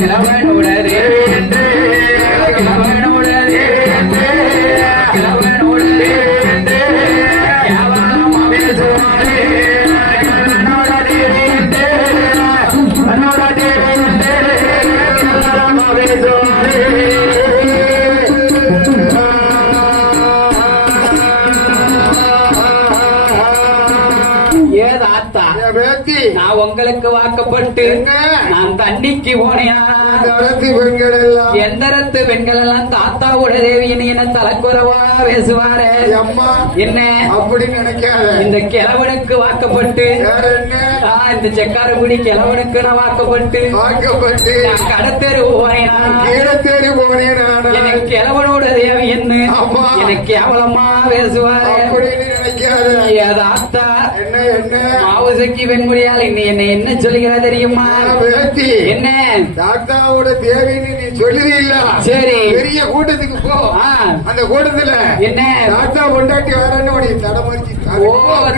கிழவனோடது கிழவனோடது கிழவனோடது கேவலமா பேசுவாரு நான் உங்களுக்கு வாக்கப்பட்டு நான் தண்ணிக்கு போனேன். எந்த ரத்து பெண்கள் எல்லாம் தாத்தாவோட தேவியின் என்ன தலைக்குறவா பேசுவாரு. என்ன அப்படி நினைக்காத. இந்த கிழவனுக்கு வாக்கப்பட்டு இந்த செக்காரகுடி கிழவனுக்கு நான் வாக்கப்பட்டு நான் கடத்தேரு போனேன். எனக்கு கிழவனோட தேவி என்ன எனக்கு கேவலமா பேசுவாரு. தாத்தா மாவுசக்கி வெண்முடியால் என்ன என்ன சொல்லுகிறா தெரியுமா? என்ன தாத்தாவோட தேவைன்னு நீ சொல்லுறீல்ல? சரி, பெரிய கூட்டத்துக்கு போ. அந்த கூட்டத்துல என்ன தாத்தா பொண்டாட்டி வரன்னு உனக்கு தடமறிச்சு.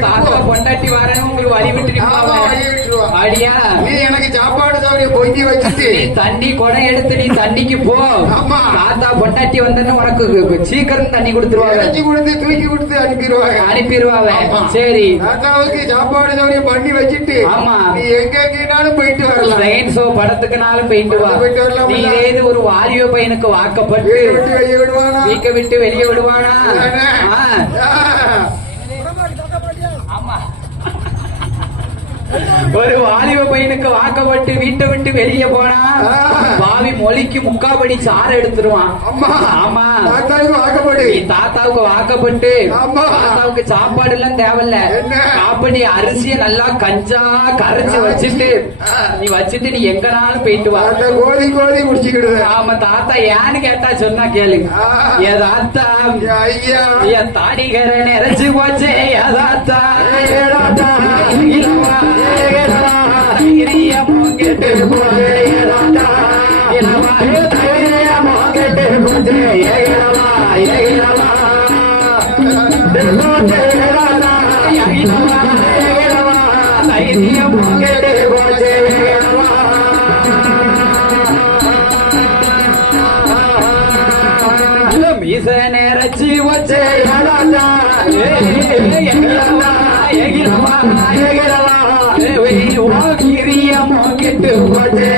தாத்தா பொண்டாட்டி வரணும் உங்களுக்கு வழி விட்டு அடியா. நீ எனக்கு சாப்பாடு சாப்பிட பொங்கி வச்சுட்டு நீ தண்ணி குடம் எடுத்து நீ தண்ணிக்கு போ. தாத்தா பொண்டாட்டி வந்தன்னு உனக்கு சீக்கிரம் தண்ணி கொடுத்துருவாங்க. தூக்கி கொடுத்து அனுப்பிடுவாங்க. சரி, தாத்தாவுக்கு சாப்பாடு சௌரியம் பண்ணி வச்சுட்டு ஆமா நீ எங்கனாலும் போயிட்டு வரலாம். ட்ரெயின் ஷோ படத்துக்குனாலும் போயிட்டு வரலாம். நீ ஏது ஒரு வாலிப பையனுக்கு வாக்கப்பட்டு வீக்க விட்டு வெளியே விடுவானா? ஆமா, ஒரு வாலிப பையனுக்கு வாக்கப்பட்டு வீட்டை விட்டு வெளியே போனா பாவி மொழிக்கு முக்காபடி சாறு எடுத்துருவான். ஆமா, தாத்தாவுக்கு வாக்கப்பட்டு தாத்தாவுக்கு சாப்பாடு எல்லாம் தேவையில்ல. காப்படி அரிசிய நல்லா கஞ்சா கரைச்சு வச்சுட்டு நீ நீ எங்கனாலும் போயிட்டு வா. கோதி கோதி முடிச்சுக்கிடுது. ஆமா, தாத்தா ஏன்னு கேட்டா சொன்னா கேளுங்க. ஏ தாத்தா என் தாடிகர நிறைச்சு போச்சே. ஏ தாத்தா கெட்டு போதே. மீச நேரச்சி வச்சே கெட்டு போச்சே.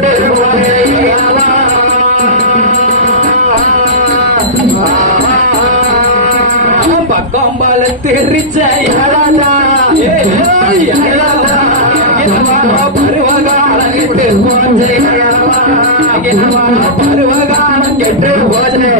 கெட்டு போச்சே. பக்கம் பலத்திருச்ச பருவகாலம் கெட்டு போச்சே. பருவகாலம் கெட்டு போச்சே.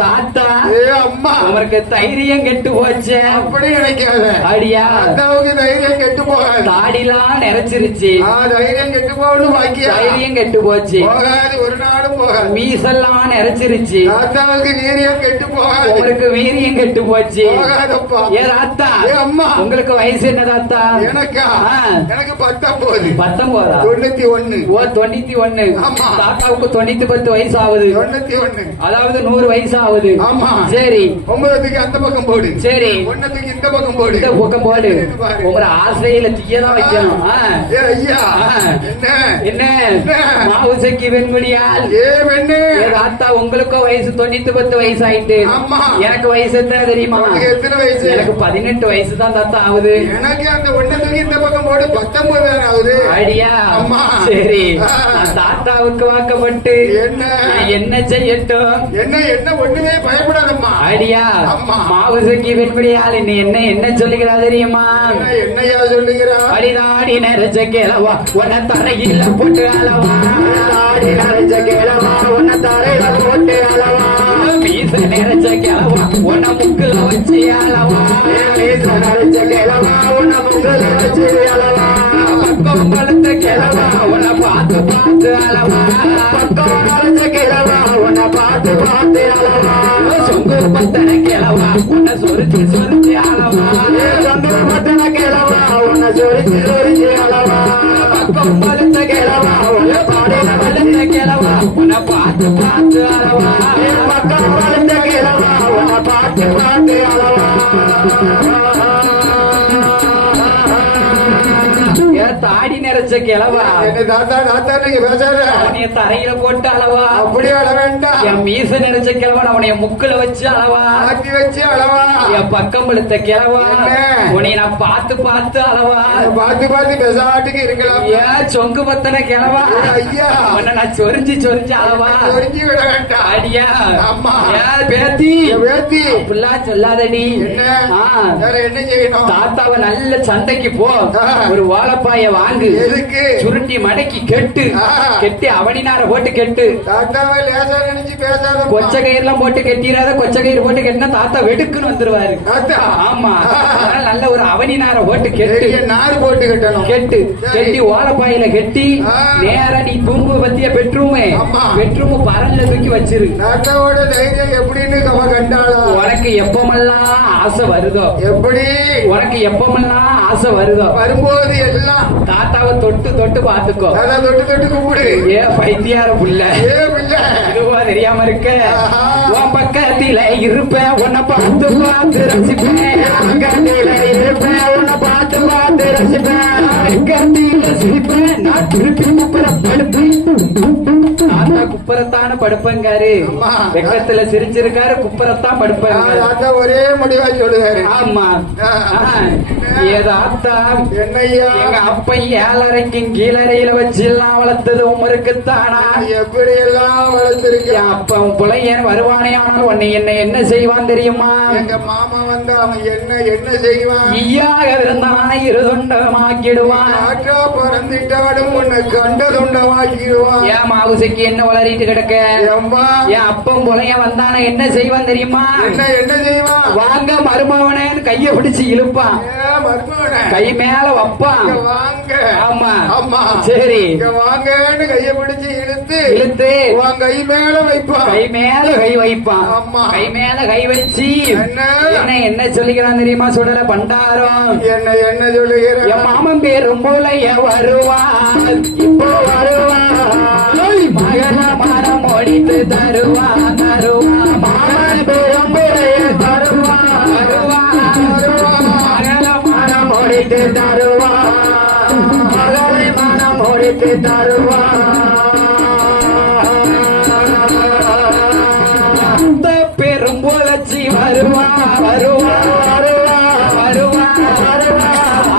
தாத்தா அவருக்கு தைரியம் கெட்டு போச்சு. அப்படி நினைக்காத. அடியா தாத்தாவுக்கு தைரியம் கெட்டு போகாது. தாடிலாம் நிறைச்சிருச்சு. தைரியம் கெட்டு போகணும். பாக்கி தைரியம் கெட்டு போச்சு. போகாது, ஒரு நாளும் போகாது. மீசெல்லாம் நிறைச்சிருச்சு. தாத்தாவுக்கு வீரியம் கெட்டு போகாது. உங்களுக்கு வீரியம் கெட்டு போச்சு. போகாதப்பா. ஏ தாத்தா, அம்மா உங்களுக்கு வயசு என்ன தாத்தா? எனக்கா? எனக்கு 19. 19? 91. ஓ 91. தாத்தாவுக்கு 90 வயசு ஆகுது. 91 அதாவது 100 வயசு ஆகுது. ஆமா, சரி. 9க்கு அந்த பக்கம் போடு. சரி, 1க்கு இந்த பக்கம் போடு. இந்த பக்கம் போடு. உங்க ஆசையில தீயதான் வைக்கணும். ஐயா என்ன மாவுசக்கி வெண்மணியால் தாத்தா உங்களுக்கு வயசு 90 வயசு ஆயிட்டு. எனக்கு வயசு எத்தனை தெரியுமா? எத்தனை வயசு? எனக்கு 18 வயசு தான் தாத்தா ஆகுது. எனக்கு அந்த 1க்கு இந்த பக்கம் போடு 19 ஆகுது. அடியா. சரி, தாத்தாவுக்கு வாக்கப்பட்டு என்ன செய்யட்டும்? என்ன ஒண்ணுமே பயப்படாதம்மா. அடியா, மாவுசக்கி வெண்படியால் என்ன என்ன சொல்லுகிறா தெரியுமா? என்னையா சொல்லுகிறா? அடிதாடி நிறைச்ச கேளவா உன்னை தரையில போட்டு அளவா. அடி நிறைச்ச கேளவா உன்னை தரையில போட்டு அளவா. மீச நிறைச்ச கேளவா உன்னை முக்குல வச்சு அளவா. மீச நிறைச்ச கேளவா உன்னை முக்குல வச்சு அளவா. பக்கம் பழுத்த கிழவா உன்னை பார்த்து பார்த்து அளவா. பக்கம் பழுத்த கிழவா உன்னை பார்த்து பார்த்து அளவா சொங்கு பத்தன கிழவா உன்னை சொரிச்சு சொரிச்சு அளவா சொங்கு பத்தன கிழவா உன்னை சொரிச்சு சொரிச்சு அளவா பக்கம் பழுத்த கிழவா உன்னை பாடின பழுத்த கிழவா உன்னை பார்த்து பார்த்து அளவா பக்கம் பழுத்த கிழவா உன்னை பார்த்து பார்த்து அளவா தாடி நிறைச்ச கிழவா தரையில போட்டு அளவா அப்படியே அள வேண்டாம் என் மீச நிறைச்ச கிழவா உனைய முக்குல வச்சு அளவா ஆக்கி வச்சு அளவா என் பக்கம் பழுத்த கிழவா உனைய நான் பார்த்து பார்த்து அளவா பார்த்து பார்த்து பெசாட்டுக்கு இருக்கலாம் ஏன் சொங்கு பத்தன கிழவா ஐயா உன்னை நான் சொரிஞ்சு சொரிஞ்சு அளவா சொரிஞ்சு விட வேண்டாம் அடியா அம்மா ஏன் பேத்தி பேத்தி அப்படிலாம் சொல்லாதடி என்ன செய்யணும் தாத்தாவை நல்ல சண்டைக்கு போ ஒரு வாழைப்பாய வாங்கு எதுக்கு சுருட்டி மடக்கி கெட்டு கெட்டி அவனினார போட்டு கெட்டு தாத்தாவை லேசா நினைச்சு பேசாத கொச்ச கயிறுலாம் போட்டு கெட்டிராத கொச்ச கயிறு போட்டு கெட்டினா தாத்தா வெடுக்குன்னு வந்துருவாரு ஆமா நல்ல ஒரு அவனினார போட்டு கெட்டு நாறு போட்டு கட்டணும் கெட்டு கெட்டி ஓலப்பாயில கெட்டி நேரா நீ தூங்கு பத்திய பெட்ரூமே பெட்ரூம் பரல்ல தூக்கி வச்சிரு தாத்தாவோட தைரியம் எப்படின்னு கண்டாளா உனக்கு எப்பமெல்லாம் ஆசை வருதோ எப்படி உனக்கு எப்பமெல்லாம் ஆசை வருதோ வரும்போது எல்லாம் தாத்தாவை தொட்டு தொட்டு பாத்துக்கோ தொட்டு தொட்டு கும்பிடு ஏ பைத்தியார புள்ள இதுவா தெரியாம இருக்க உன் பக்கத்தில இருப்பேன் உன்னை பார்த்து பார்த்து ரசிப்பேன் பக்கத்தில இருப்பேன் உன்னை பார்த்து பார்த்து ரசிப்பேன் பக்கத்தில சிரிப்பேன் நான் திருப்பி தாத்தா குப்பரத்தான படுப்பங்காரு வெக்கத்துல சிரிச்சிருக்காரு குப்பரத்தான் படுப்பாரு ஒரே முடிவா சொல்லுவாரு ஆமா ஏதாத்தா என்னையா எங்க அப்ப 7:30 கீழறையில வச்சு எல்லாம் வளர்த்தது உமருக்குத்தானா எப்படி எல்லாம் வளர்த்திருக்க அப்ப உன் பிள்ளையன் வருவானே ஆனால் உன்னை என்ன செய்வான் தெரியுமா எங்க மாமா வந்து அவன் என்ன செய்வான் ஈயாக இருந்தான இருதுண்டமாக்கிடுவான் ஆற்றா பறந்துட்டாலும் உன்னை கண்ட துண்டமாக்கிடுவான் ஏன் மாவுசைக்கு என்ன வளரிட்டு கிடக்க என் அப்பம் புலையன் வந்தான என்ன செய்வான் தெரியுமா என்ன செய்வான் வாங்க மருமவனேன்னு கைய பிடிச்சு இழுப்பான் கை மேல வைப்பான் ஆமா ஆமா சரி வாங்கன்னு கைய பிடிச்சு இழுத்து உன் கை மேல வைப்பான் கை மேல கை வைப்பான் ஆமா கை மேல கை வச்சு என்ன சொல்லிக்கிறான் தெரியுமா சொல்லல பண்டாரம் என்ன சொல்லுகிறான் என் மாமன் பேரும் போலைய வருவான் இப்போ வருவான் மகள மரம் ஒடித்து தருவான் மாமன் பேரும் போலைய தருவான் மகள மரம் ஒடித்து தருவான் மகளை மனம் ஒடித்து தருவான் பெரும் போலச்சி வருவான்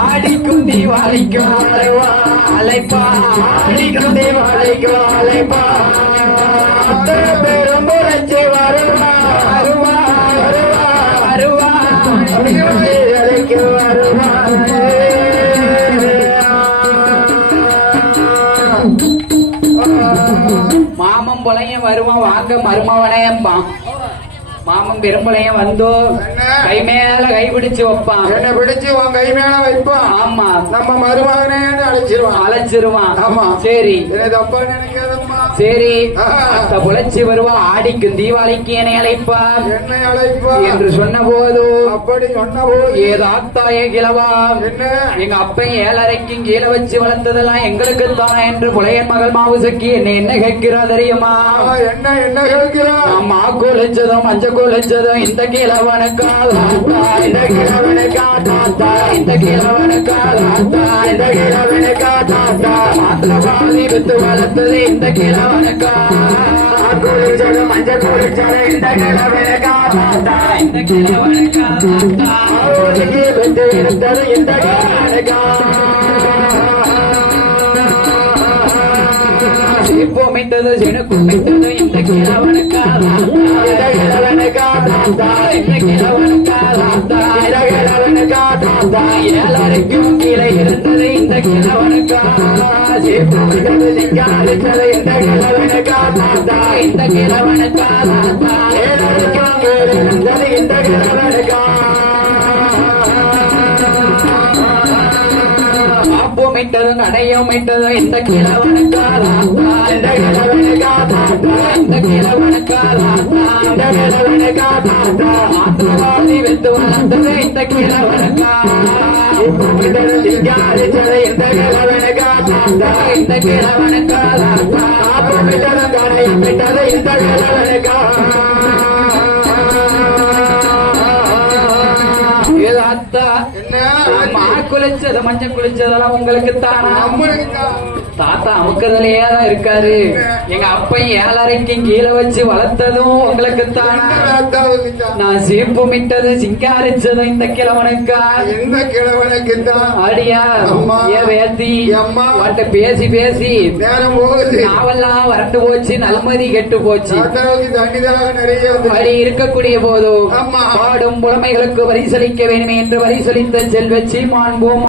ஆடிக்கும் தீவாளிக்கும் அழைப்பா ஆடிக்கும் தீவாளிக்கும் அழைப்பா பெரும் போலச்சி வருவான் மாமன் புலையன் வருவான் வாங்க மருமவனையம்பான் மாமன் பெரும்பளையன் வந்தோ கை மேல கை பிடிச்சு வைப்பான் என்ன பிடிச்சு உன் கை மேல வைப்பான் ஆமா நம்ம மருமகனே அழைச்சிருவான் ஆமா சரி தப்பா நினைக்காதம்மா சரி புழைச்சி வருவா ஆடிக்கும் தீபாவளிக்கு என்னை அழைப்பார் என்னை அழைப்பார் என்று சொன்ன போது அப்படி சொன்ன போது ஏதாத்தாய கிழவா என்ன எங்க அப்பன் 7:30 கீழே வச்சு வளர்த்ததெல்லாம் எங்களுக்கு தானே என்று புலையன் மகள் மாவுசக்கி என்ன கேட்கிறா தெரியுமா என்ன கேட்கிறா அம்மா குளிச்சதும் மஞ்சள் குளிச்சதும் இந்த கிழவனுக்கா இந்த கிழவனுக்கா தாத்தா இந்த கிழவனுக்கா தாத்தா இந்த கிழவனுக்கா தாத்தா மாத்திரவாதி வித்து வளர்த்தது இந்த கிழவனுக்கா குளிச்சதும் மஞ்சள் குளிச்சதும் இந்த கிழவனுக்கா தாத்தா இந்த கிழவனுக்கா தாத்தா வித்து எடுத்தது இந்த கிழவனுக்கா சிப்போமிட்டது சினுக்குமிட்டது இந்த கிழவனுக்கா இந்த கிழவனுக்கா தாத்தா இந்த கிழவனுக்கா தாத்தா இந்த கிழவனுக்கா தாத்தா 7:30 கீழே இருந்தது இந்த கிழவனுக்கா சிப்போமிட்டது சிக்காலிச்சது இந்த கிழவனுக்கா தாத்தா இந்த கிழவனுக்கா தாத்தா 7:30 கீழே இருந்தது இந்த கிழவனுக்கா இட்டதும் கடையும் இட்டதும் இந்த கிழவனுக்காலா இந்த கிழவனுக்காலா இந்த கிழவனுக்காலா இந்த கிழவனுக்காலா ஆத்திரவாதி வெத்து வளர்ந்தது இந்த கிழவனுக்கா சிங்காரிச்சது இந்த கிழவனுக்காலா இந்த கிழவனுக்காலா விட்டதும் கடையும் விட்டது இந்த கிழவனுக்கா குளிச்சது மஞ்சள் குளிச்சதெல்லாம் உங்களுக்கு தானா தாத்தா அமுக்கதுலயே தான் இருக்காரு எங்க அப்பையும் 7:30க்கு கீழே வச்சு வளர்த்ததும் உங்களுக்கு தானா நான் சீப்பு மிட்டது சிங்காரிச்சதும் இந்த கிழவனுக்கா எந்த கிழவனுக்கு தான் அடியா ஏ வேத்தி அவன்கிட்ட பேசி பேசி நேரம் போகுது நாவெல்லாம் வறண்டு போச்சு நல்மதி கெட்டு போச்சு தண்ணிதாக நிறைய வழி இருக்கக்கூடிய போதும் பாடும் புலமைகளுக்கு வரிசலிக்க வேண்டுமே என்று வரிசலித்த செல்வ சீமான் போம்